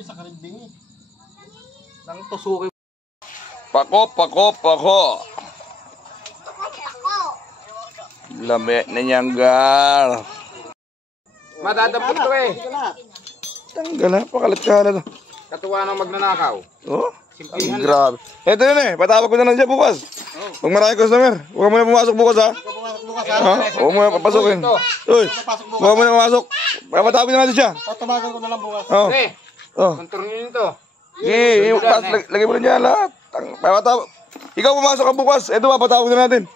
apoy sa karimbing eh. Nang tusukin. Pako. Lami na niyang gar. Madadampot to eh. Tanggal ha, pakalat-kalat. Katuwa ng magnanakaw. Oh, grabe. Ito yun eh, patawag ko na lang dyan bukas. Pag maraming customer, huwag mo na pumasok bukas ha. Huwag mo na papasukin. Uy, huwag mo na pumasok. Papatawag na natin siya. Tatawagan ko na lang bukas. Kontrol nyo nito. Okay, lagay mo na dyan lahat. Papatawag. Ikaw pumasok ka bukas, ito papatawag na natin.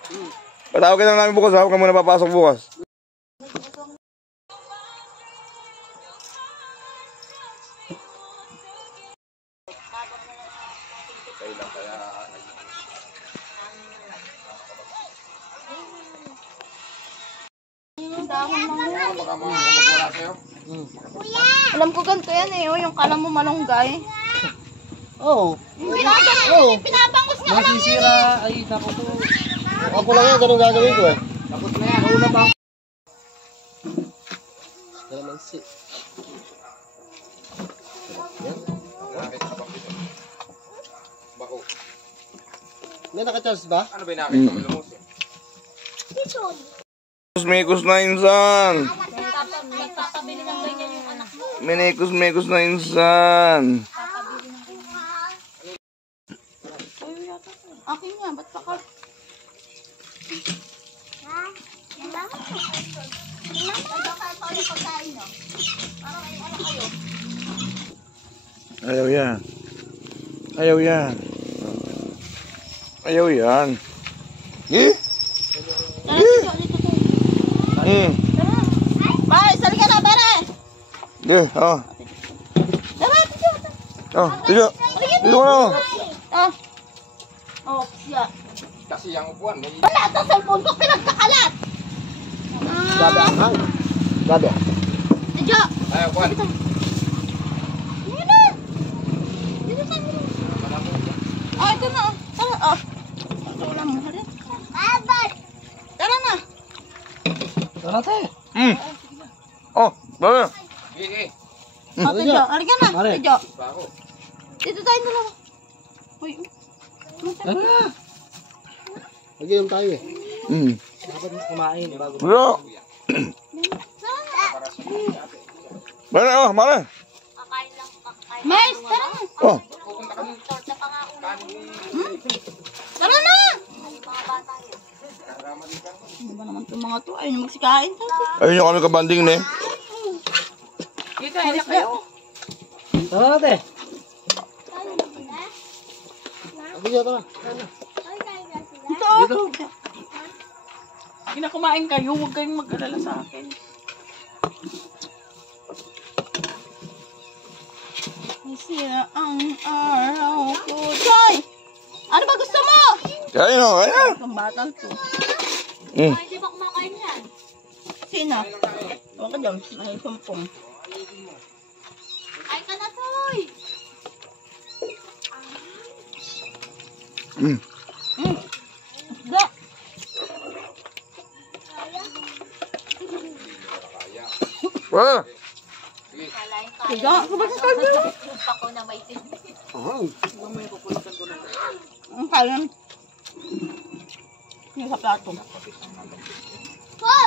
Patawag na namin bukas ha, huwag ka muna papasok bukas. Alam ko ganito yan eh, yung kalam mo malunggay. Oo. Pinapangos nga lang Masisira, ay naku to. Ako lang yan, ganun gagawin ko eh. Tapos na yan. Una bang? Kalamansi. Bako. May naka-charge ba? Ano ba yung nakita mo lumos eh? Mekos na insan. Nagpapabili ng ganyan yung anak mo. Mekos na insan. Akin nga, ba't pa ka? Ayaw yan. Ayaw yan. Ayaw yan. Eh? Bay, sali ka na, bare! Eh, oh. Tara, tiyo. Oh, tiyo. Tiyo ko na. Oh, siya. Kasi yung upuan may... Wala, ito cellphone ko, pinagkakalat! Gabi ang hang. Gabi. Tiyo! Ay, upuan. Yun na! Dito tayo. Oh, ito na. Tara, oh. Wala mo ka rin. Tara na. Tara te. Oh, bale. Sige. Oh, Tiyo, halika na. Mare. Tiyo. Bako. Dito tayo dalawa. Uy, Tara. Mag-inom tayo eh. Dapat kumain bago. Bro. Bale, oh, mare. Mais, tara na. Oh. Tara na! Ano ba naman itong mga to? Ayun yung magsikain. Ayun yung kami kabanding ne. Dito, hindi kayo. Tara te. Sige, tara. Dito. Dito. Sige na kumain kayo. Huwag kayong mag-alala sa akin. Sira ang araw ko. Joy! Ano ba gusto mo? Kaya no, kaya. Ang batang to. Hindi ba kumakain yan? Sino? Huwag ka dyan. May pumpong. Ay ka na, Toy! Da! Wala. Kalain ka. Tiga! Sabag ka dyan! Ako na may tindi. Ang kalan. Yung sa plato.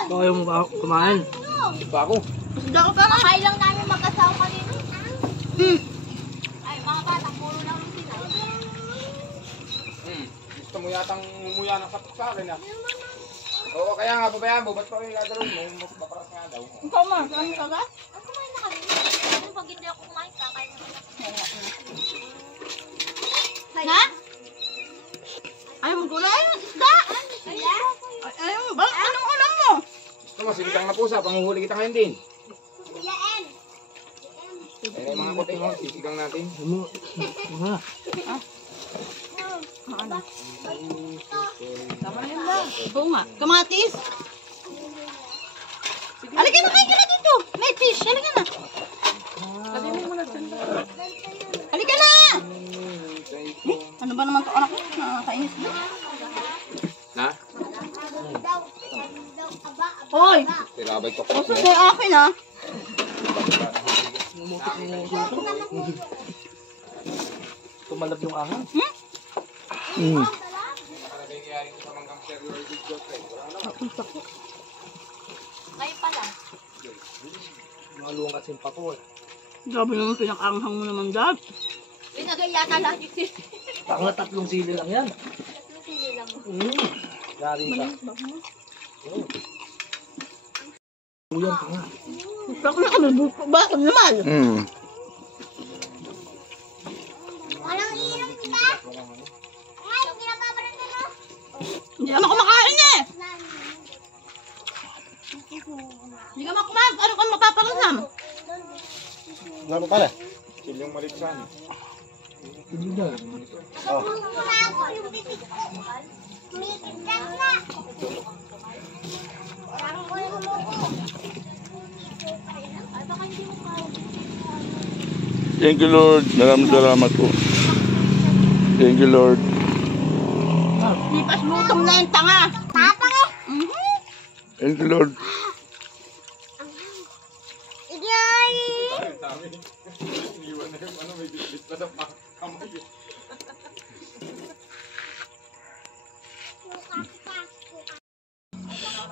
Ayaw mo ba kumain? Bako. Masada ka pa nga. Kakain lang namin mag-asawa kanina. Ay, mga bata, puro lang sila. Gusto mo yatang mumuya ng katok sa akin ah. Oo, kaya nga babayaan mo. Ba't pa kayo gagawin mo? Mas baparas nga daw. Ikaw ma, saan ka ba? Ang kumain na kami. Ano pag hindi ako kumain, kakain na. Ha? Ayaw mo gulay? Isda? Ayaw mo ba? Anong ulam mo? Gusto mo, sinikang na pusa. Panguhuli kita ngayon din. Eh, mga kote mo, sisigang natin. Ano? Tama na yun ba? Oo nga. Kamatis? Halika na, kain ka na dito. May fish. Halika na. Halika na! Ano ba naman ito anak ko? Nakakainis na. Na? Hoy! Tirabay ko. Basta sa'yo akin ha. Tumalab yung ahang. Mm. Ngayon pala. Maluwang kasi yung pato eh. Grabe naman pinakaanghang mo naman, Dad. Binagay yata lahat yung sili. Baka 3 sili lang yan. Yung sili lang. Yari ka. Uyan pa nga. Bakit na kami? Bakit naman? Mm. Walang ilang kita. Ay, pinapaparan ka na. Hindi naman kumakain eh. Hindi ka makumain. Ano ka mapapalasam? Ano pa pala? Silyong maliksan. Hindi na. Yung bibig ko. Tumitignan na. Parang ko yung humuko. Ay, baka hindi mo kaya. Thank you, Lord. Maraming salamat po. Thank you, Lord. Lipas gutom na yung tanga. Tapang eh. Thank you, Lord. Igay. Iniwan na yung ano, may bitbit pa sa kamay.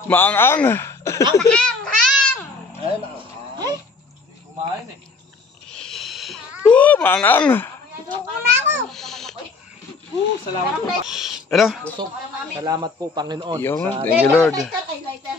Maang-ang. Kumain eh. Maang-ang. Salamat po. Ano? Busog. Salamat po, Panginoon. Yung, Sa thank you, Lord. Lighter, ay lighter.